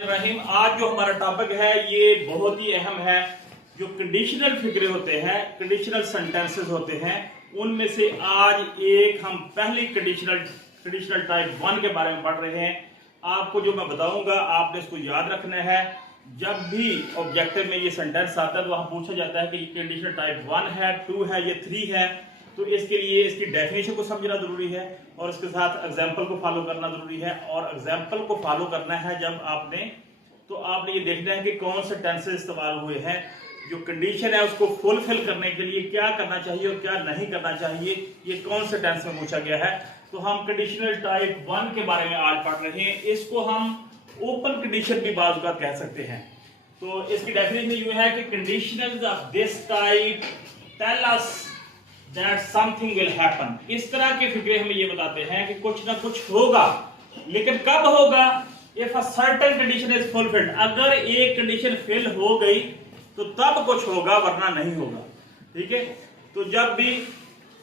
रहीम, आज जो हमारा टॉपिक है ये बहुत ही अहम है। जो कंडीशनल फिगरे होते हैं, कंडीशनल सेंटेंसेस होते हैं, उनमें से आज एक हम पहली कंडीशनल टाइप 1 के बारे में पढ़ रहे हैं। आपको जो मैं बताऊंगा आपने इसको याद रखना है। जब भी ऑब्जेक्टिव में ये सेंटेंस आता है तो वहां पूछा जाता है कि ये कंडीशनल टाइप 1 है, 2 है, ये 3 है, तो इसके लिए इसकी डेफिनेशन को समझना जरूरी है और इसके साथ एग्जाम्पल को फॉलो करना जरूरी है। और एग्जाम्पल को फॉलो करना है जब आपने ये देखना है कि कौन से टेंसेस इस्तेमाल हुए हैं, जो कंडीशन है उसको फुलफिल करने के लिए क्या करना चाहिए और क्या नहीं करना चाहिए, ये कौन से टेंस में पूछा गया है। तो हम कंडीशनल टाइप 1 के बारे में आज पढ़ रहे हैं। इसको हम ओपन कंडीशन भी बाज़ बात कह सकते हैं। तो इसकी डेफिनेशन ये है कि conditionals of this type tell us that something will happen. इस तरह के फिक्रे हमें ये बताते हैं कि कुछ ना कुछ होगा, लेकिन कब होगा। If a certain condition is fulfilled, अगर एक कंडीशन फिल हो गई तो तब कुछ होगा, वरना नहीं होगा। ठीक है, तो जब भी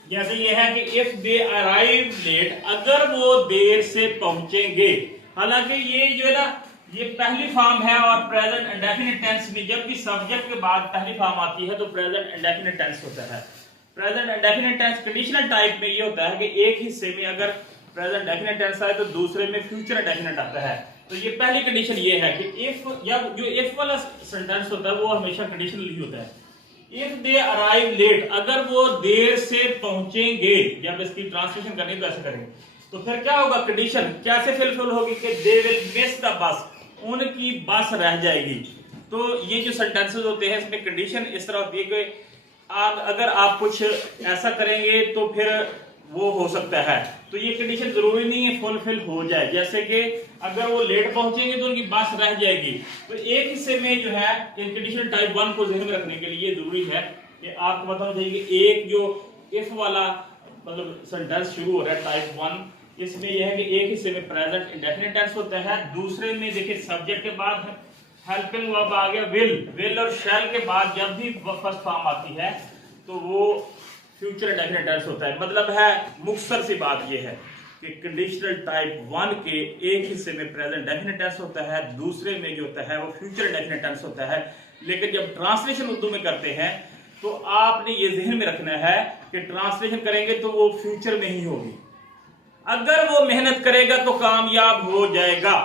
जैसे ये है कि इफ दे अराइव लेट, अगर वो देर से पहुंचेंगे। हालांकि ये जो है ना, ये पहली फॉर्म है और प्रेजेंट इंडेफिनिट टेंस में जब भी सब्जेक्ट के बाद पहली फॉर्म आती है तो प्रेजेंट इंडेफिनिट टेंस होता है। Present indefinite tense conditional type में ये होता है कि एक हिस्से में अगर प्रेजेंट इंडेफिनिट टेंस आए तो दूसरे में फ्यूचर इंडेफिनिट आता है। तो ये पहली कंडीशन ये है कि इफ, या जो इफ वाला सेंटेंस होता है वो हमेशा कंडीशनल ही होता है। इफ दे अराइव लेट, अगर वो देर से पहुंचेंगे, जब इसकी ट्रांसलेशन करनी तो ऐसे करेंगे, तो फिर क्या होगा, कंडीशन कैसे फुलफिल होगी कि they will miss the bus, उनकी बस रह जाएगी। तो ये जो सेंटेंसेस होते हैं इसमें कंडीशन इस तरह होती है कि अगर आप कुछ ऐसा करेंगे तो फिर वो हो सकता है। तो ये कंडीशन जरूरी नहीं है फुलफिल हो जाए। जैसे कि अगर वो लेट पहुंचेंगे तो उनकी बस रह जाएगी। तो एक हिस्से में जो है कंडीशनल टाइप 1 को ध्यान में रखने के लिए जरूरी है कि आपको बताना चाहिए कि एक जो इफ वाला मतलब सेंटेंस शुरू हो रहा है टाइप 1, इसमें यह है कि एक हिस्से में प्रेजेंट इंडेफिनिट टेंस होता है, दूसरे में देखिए सब्जेक्ट के बाद हेल्पिंग वर्ब आ गया विल और शैल के बाद जब भी फर्स्ट फॉर्म आती है तो वो फ्यूचर इंडेफिनिट टेंस होता है। मतलब है मुख्तसर सी बात ये है कि कंडीशनल टाइप 1 के एक हिस्से में प्रेजेंट इंडेफिनिट टेंस होता है, दूसरे में जो होता है वो फ्यूचर इंडेफिनिट टेंस होता है। लेकिन जब ट्रांसलेशन उर्दू में करते हैं तो आपने ये ज़हन में रखना है कि ट्रांसलेशन करेंगे तो वो फ्यूचर में ही होगी। अगर वो मेहनत करेगा तो कामयाब हो जाएगा।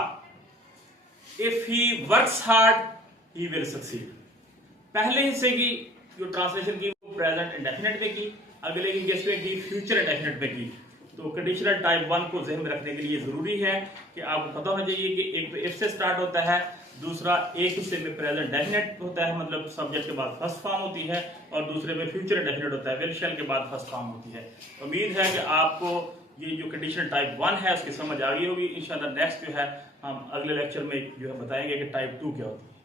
If he works hard he will succeed. पहले हिस्से की जो ट्रांसलेशन की वो प्रेजेंट इंडेफिनिट में की, अगले की किसमें की, फ्यूचर इंडेफिनिट में की। तो कंडीशनल टाइप 1 को ज़हन में रखने के लिए जरूरी है कि आपको पता होना चाहिए कि एक तो इफ से स्टार्ट होता है, दूसरा एक हिस्से में प्रेजेंट इंडेफिनिट होता है, मतलब सब्जेक्ट के बाद फर्स्ट फॉर्म होती है, और दूसरे में फ्यूचर इंडेफिनिट होता है, विल शैल के बाद फर्स्ट फॉर्म होती है। उम्मीद है कि आपको ये जो कंडीशनल टाइप 1 है उसकी समझ आ गई होगी। इंशाल्लाह नेक्स्ट जो है हम अगले लेक्चर में जो है बताएंगे कि टाइप 2 क्या होती है।